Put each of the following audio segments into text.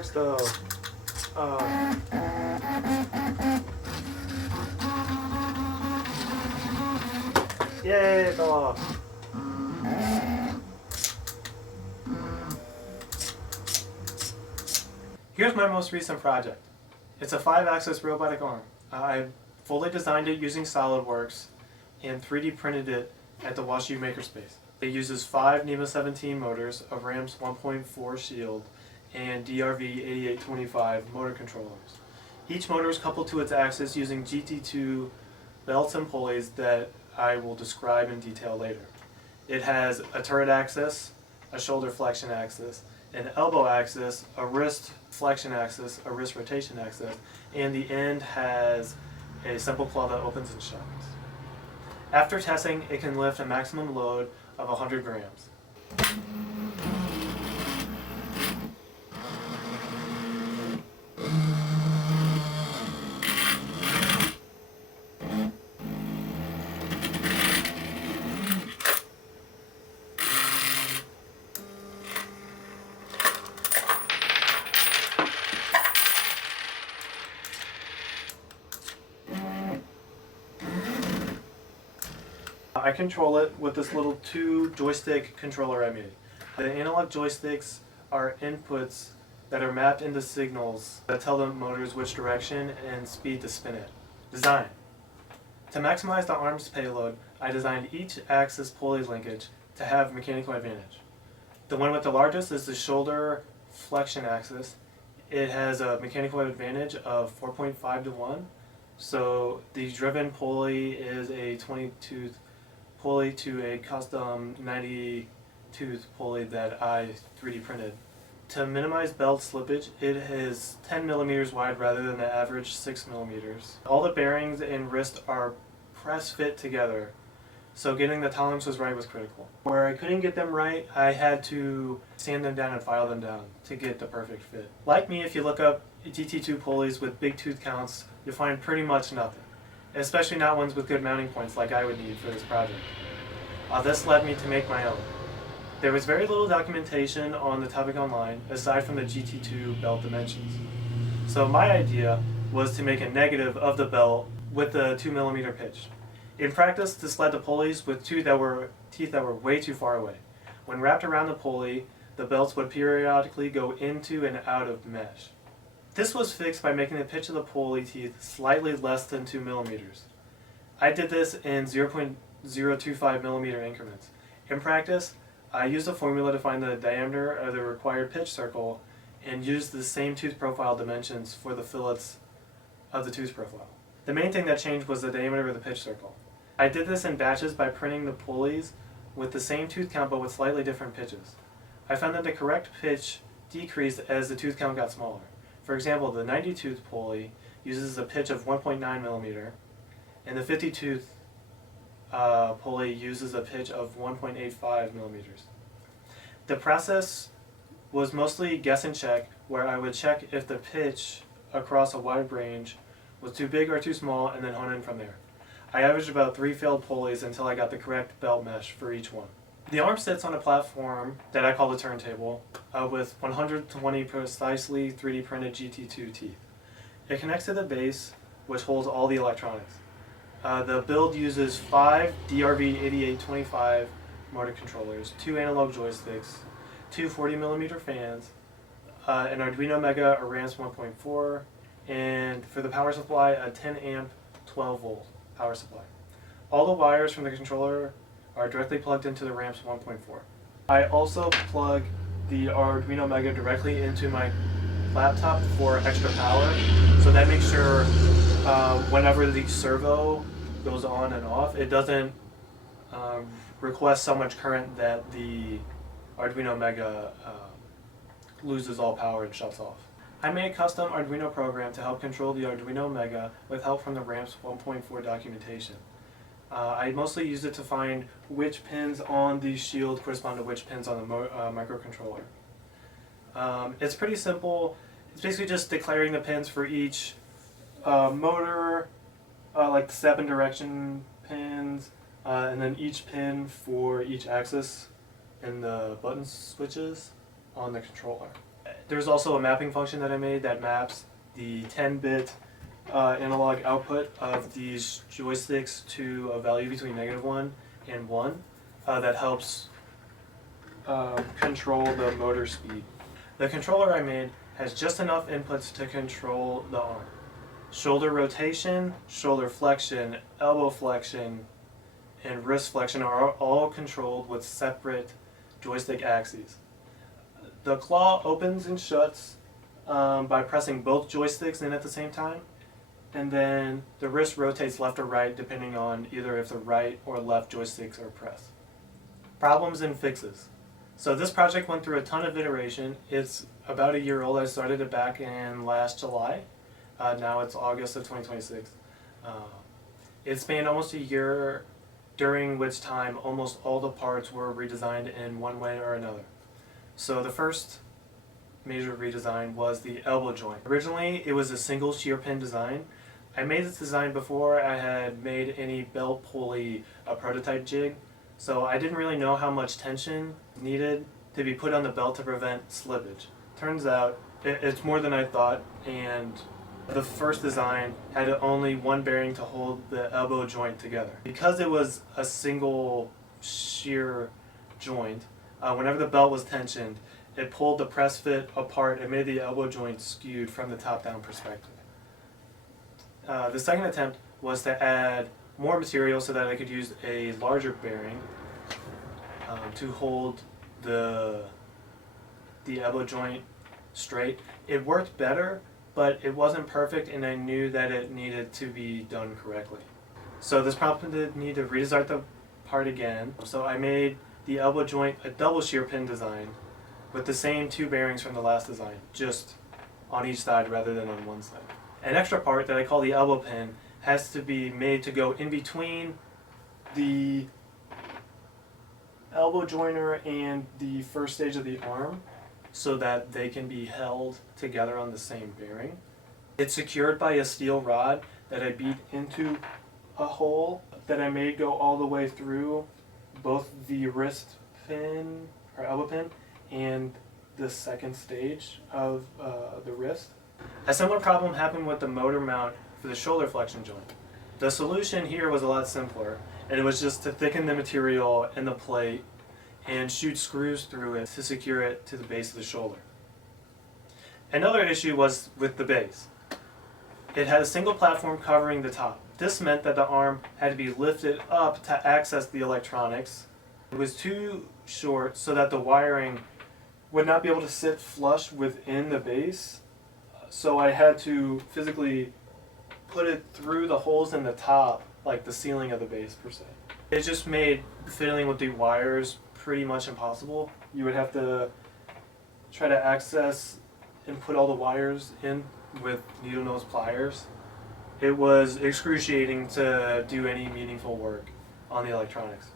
works though. Yay, it fell off. Here's my most recent project. It's a 5-axis robotic arm. I fully designed it using Solidworks and 3D printed it at the WashU Makerspace. It uses 5 NEMA 17 motors, a RAMPS 1.4 shield, and DRV8825 motor controllers. Each motor is coupled to its axis using GT2 belts and pulleys that I will describe in detail later. It has a turret axis, a shoulder flexion axis, an elbow axis, a wrist flexion axis, a wrist rotation axis, and the end has a simple claw that opens and shuts. After testing, it can lift a maximum load of 100 grams. I control it with this little 2 joystick controller I made. The analog joysticks are inputs that are mapped into signals that tell the motors which direction and speed to spin it. Design. To maximize the arm's payload, I designed each axis pulley linkage to have mechanical advantage. The one with the largest is the shoulder flexion axis. It has a mechanical advantage of 4.5 to 1. So the driven pulley is a 20-tooth pulley to a custom 90-tooth pulley that I 3D printed. To minimize belt slippage, it is 10 millimeters wide rather than the average 6 millimeters. All the bearings and wrist are press fit together, so getting the tolerances right was critical. Where I couldn't get them right, I had to sand them down and file them down to get the perfect fit. Like me, if you look up GT2 pulleys with big tooth counts, you'll find pretty much nothing, especially not ones with good mounting points like I would need for this project. This led me to make my own. There was very little documentation on the topic online, aside from the GT2 belt dimensions. So my idea was to make a negative of the belt with the 2 millimeter pitch. In practice, this led to pulleys with teeth that were way too far away. When wrapped around the pulley, the belts would periodically go into and out of mesh. This was fixed by making the pitch of the pulley teeth slightly less than 2 millimeters. I did this in 0.025 millimeter increments. In practice, I used a formula to find the diameter of the required pitch circle and used the same tooth profile dimensions for the fillets of the tooth profile. The main thing that changed was the diameter of the pitch circle. I did this in batches by printing the pulleys with the same tooth count but with slightly different pitches. I found that the correct pitch decreased as the tooth count got smaller. For example, the 90-tooth pulley uses a pitch of 1.9 millimeter, and the 50-tooth pulley uses a pitch of 1.85 millimeters. The process was mostly guess and check, where I would check if the pitch across a wide range was too big or too small and then hone in from there. I averaged about 3 failed pulleys until I got the correct belt mesh for each one. The arm sits on a platform that I call the turntable with 120 precisely 3D printed GT2 teeth. It connects to the base, which holds all the electronics. The build uses 5 DRV8825 motor controllers, 2 analog joysticks, 2 40mm fans, an Arduino Mega, a RAMPS 1.4, and for the power supply, a 10 amp 12 volt power supply. All the wires from the controller are directly plugged into the RAMPS 1.4. I also plug the Arduino Mega directly into my laptop for extra power, so that makes sure whenever the servo goes on and off, it doesn't request so much current that the Arduino Mega loses all power and shuts off. I made a custom Arduino program to help control the Arduino Mega with help from the RAMPS 1.4 documentation. I mostly used it to find which pins on the shield correspond to which pins on the microcontroller. It's pretty simple. It's basically just declaring the pins for each motor, like the step and direction pins, and then each pin for each axis and the button switches on the controller. There's also a mapping function that I made that maps the 10-bit analog output of these joysticks to a value between -1 and 1 that helps control the motor speed. The controller I made has just enough inputs to control the arm. Shoulder rotation, shoulder flexion, elbow flexion, and wrist flexion are all controlled with separate joystick axes. The claw opens and shuts by pressing both joysticks in at the same time, and then the wrist rotates left or right depending on either if the right or left joysticks are pressed. Problems and fixes. So this project went through a ton of iteration. It's about a year old. I started it back in last July. Now it's August of 2026. It spanned almost a year, during which time almost all the parts were redesigned in one way or another. So the first major redesign was the elbow joint. Originally it was a single shear pin design. I made this design before I had made any belt pulley prototype jig, so I didn't really know how much tension needed to be put on the belt to prevent slippage. Turns out it's more than I thought, and the first design had only one bearing to hold the elbow joint together. Because it was a single shear joint, whenever the belt was tensioned, it pulled the press fit apart and made the elbow joint skewed from the top-down perspective. The second attempt was to add more material so that I could use a larger bearing to hold the elbow joint straight. It worked better, but it wasn't perfect, and I knew that it needed to be done correctly. So this prompted me to redesign the part again. So I made the elbow joint a double shear pin design with the same two bearings from the last design, just on each side rather than on one side. An extra part that I call the elbow pin has to be made to go in between the elbow joiner and the first stage of the arm so that they can be held together on the same bearing. It's secured by a steel rod that I beat into a hole that I made go all the way through both the wrist pin or elbow pin and the second stage of the wrist. A similar problem happened with the motor mount for the shoulder flexion joint. The solution here was a lot simpler, and it was just to thicken the material in the plate and shoot screws through it to secure it to the base of the shoulder. Another issue was with the base. It had a single platform covering the top. This meant that the arm had to be lifted up to access the electronics. It was too short so that the wiring would not be able to sit flush within the base, so I had to physically put it through the holes in the top, like the ceiling of the base per se. It just made fiddling with the wires pretty much impossible. You would have to try to access and put all the wires in with needle nose pliers. It was excruciating to do any meaningful work on the electronics.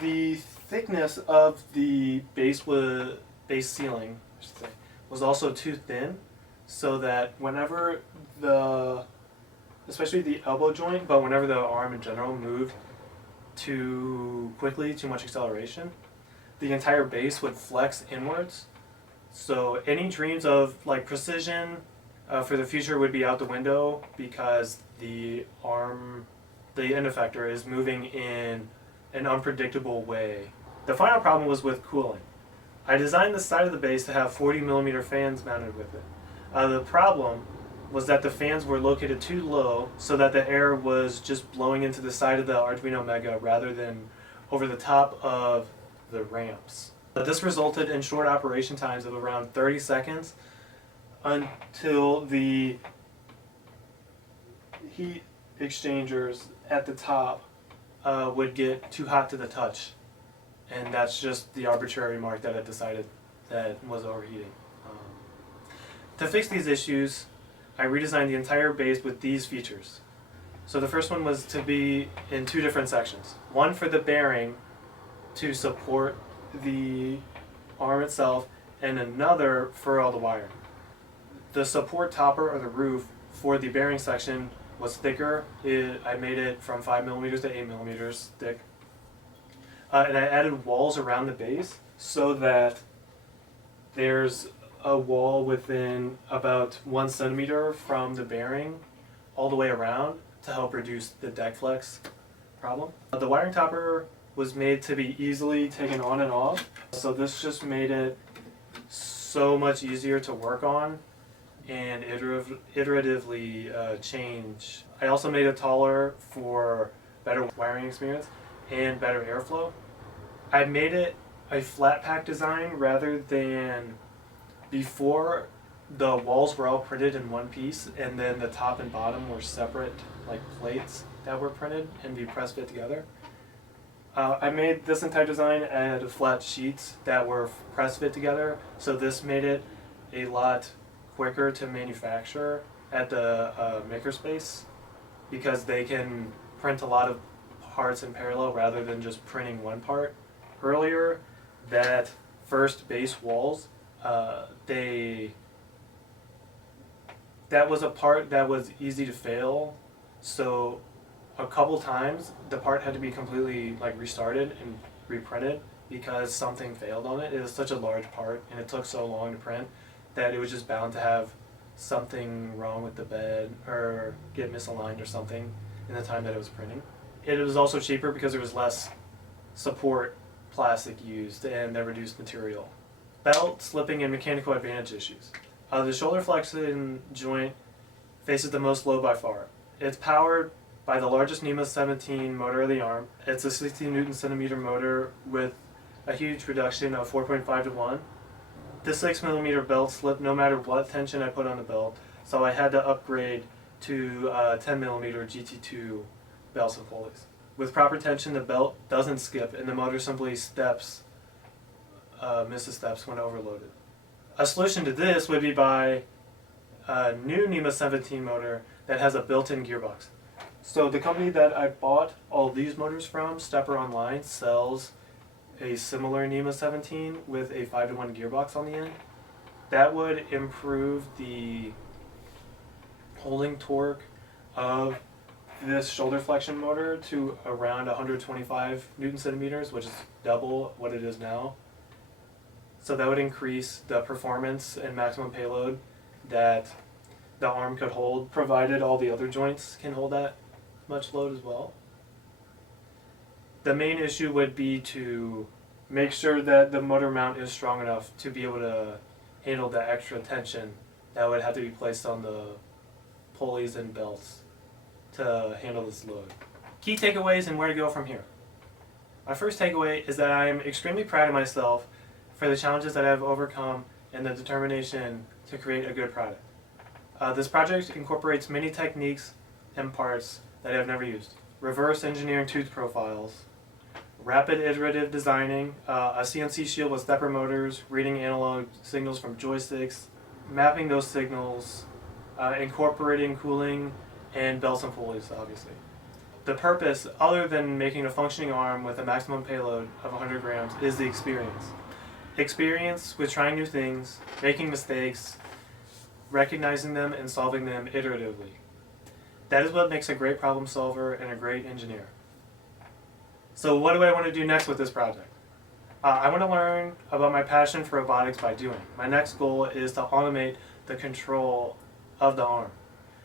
The thickness of the base ceiling, I should say, was also too thin, so that whenever especially the elbow joint, but whenever the arm in general moved too quickly, too much acceleration, the entire base would flex inwards. So any dreams of like precision for the future would be out the window because the end effector is moving in an unpredictable way. The final problem was with cooling. I designed the side of the base to have 40mm fans mounted with it. The problem was that the fans were located too low so that the air was just blowing into the side of the Arduino Mega rather than over the top of the ramps. This resulted in short operation times of around 30 seconds until the heat exchangers at the top would get too hot to the touch. And that's just the arbitrary mark that it decided that was overheating. To fix these issues, I redesigned the entire base with these features. So the first one was to be in two different sections. One for the bearing to support the arm itself, and another for all the wiring. The support topper or the roof for the bearing section was thicker. I made it from 5mm to 8mm thick. And I added walls around the base so that there's a wall within about 1 centimeter from the bearing all the way around to help reduce the deck flex problem. The wiring topper was made to be easily taken on and off, so this just made it so much easier to work on and iteratively change. I also made it taller for better wiring experience and better airflow. I made it a flat pack design rather than before. The walls were all printed in one piece, and then the top and bottom were separate, like plates that were printed and be press fit together. I made this entire design out of flat sheets that were press fit together, so this made it a lot quicker to manufacture at the Makerspace, because they can print a lot of parts in parallel rather than just printing one part. Earlier, that first base walls, that was a part that was easy to fail, so a couple times the part had to be completely restarted and reprinted because something failed on it. It was such a large part and it took so long to print that it was just bound to have something wrong with the bed or get misaligned or something in the time that it was printing. It was also cheaper because there was less support plastic used and that reduced material. Belt, slipping, and mechanical advantage issues. The shoulder flexion joint faces the most load by far. It's powered by the largest NEMA 17 motor of the arm. It's a 60 Newton centimeter motor with a huge reduction of 4.5 to 1. The 6mm belt slipped no matter what tension I put on the belt, so I had to upgrade to 10mm GT2 belts and pulleys. With proper tension, the belt doesn't skip and the motor simply misses steps when overloaded. A solution to this would be by a new NEMA 17 motor that has a built-in gearbox. So the company that I bought all these motors from, Stepper Online, sells a similar NEMA 17 with a 5-to-1 gearbox on the end. That would improve the holding torque of this shoulder flexion motor to around 125 Newton centimeters, which is double what it is now. So that would increase the performance and maximum payload that the arm could hold, provided all the other joints can hold that much load as well. The main issue would be to make sure that the motor mount is strong enough to be able to handle the extra tension that would have to be placed on the pulleys and belts to handle this load. Key takeaways and where to go from here. My first takeaway is that I am extremely proud of myself for the challenges that I have overcome and the determination to create a good product. This project incorporates many techniques and parts that I have never used. Reverse engineering tooth profiles, rapid iterative designing, a CNC shield with stepper motors, reading analog signals from joysticks, mapping those signals, incorporating cooling, and belts and pulleys, obviously. The purpose, other than making a functioning arm with a maximum payload of 100 grams, is the experience. Experience with trying new things, making mistakes, recognizing them, and solving them iteratively. That is what makes a great problem solver and a great engineer. So what do I want to do next with this project? I want to learn about my passion for robotics by doing. My next goal is to automate the control of the arm.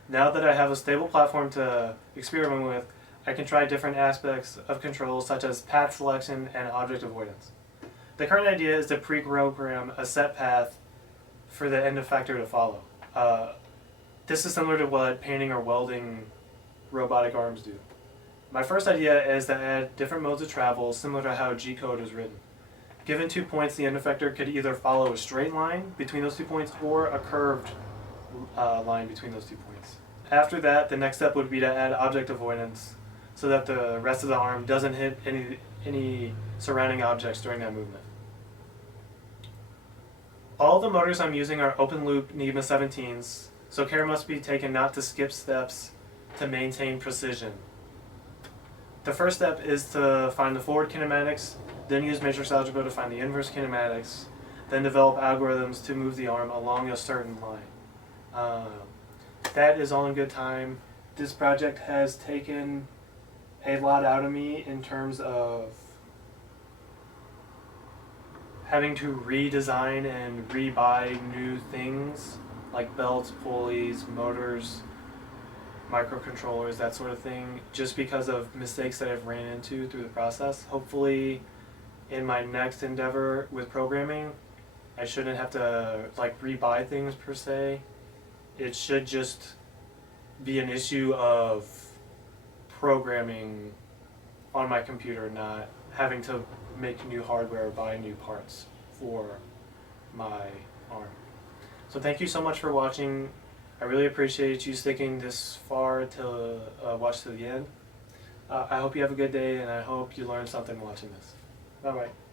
Now that I have a stable platform to experiment with, I can try different aspects of control such as path selection and object avoidance. The current idea is to pre-program a set path for the end effector to follow. This is similar to what painting or welding robotic arms do. My first idea is to add different modes of travel similar to how G-code is written. Given 2 points, the end effector could either follow a straight line between those 2 points or a curved line between those 2 points. After that, the next step would be to add object avoidance so that the rest of the arm doesn't hit any surrounding objects during that movement. All the motors I'm using are open loop NEMA 17s, so care must be taken not to skip steps to maintain precision. The first step is to find the forward kinematics, then use matrix algebra to find the inverse kinematics, then develop algorithms to move the arm along a certain line. That is all in good time. This project has taken a lot out of me in terms of having to redesign and rebuy new things like belts, pulleys, motors, microcontrollers, that sort of thing, just because of mistakes that I've ran into through the process. Hopefully in my next endeavor with programming, I shouldn't have to like rebuy things per se. It should just be an issue of programming on my computer, not having to make new hardware or buy new parts for my arm. So thank you so much for watching. I really appreciate you sticking this far to watch to the end. I hope you have a good day, and I hope you learned something watching this. Bye bye.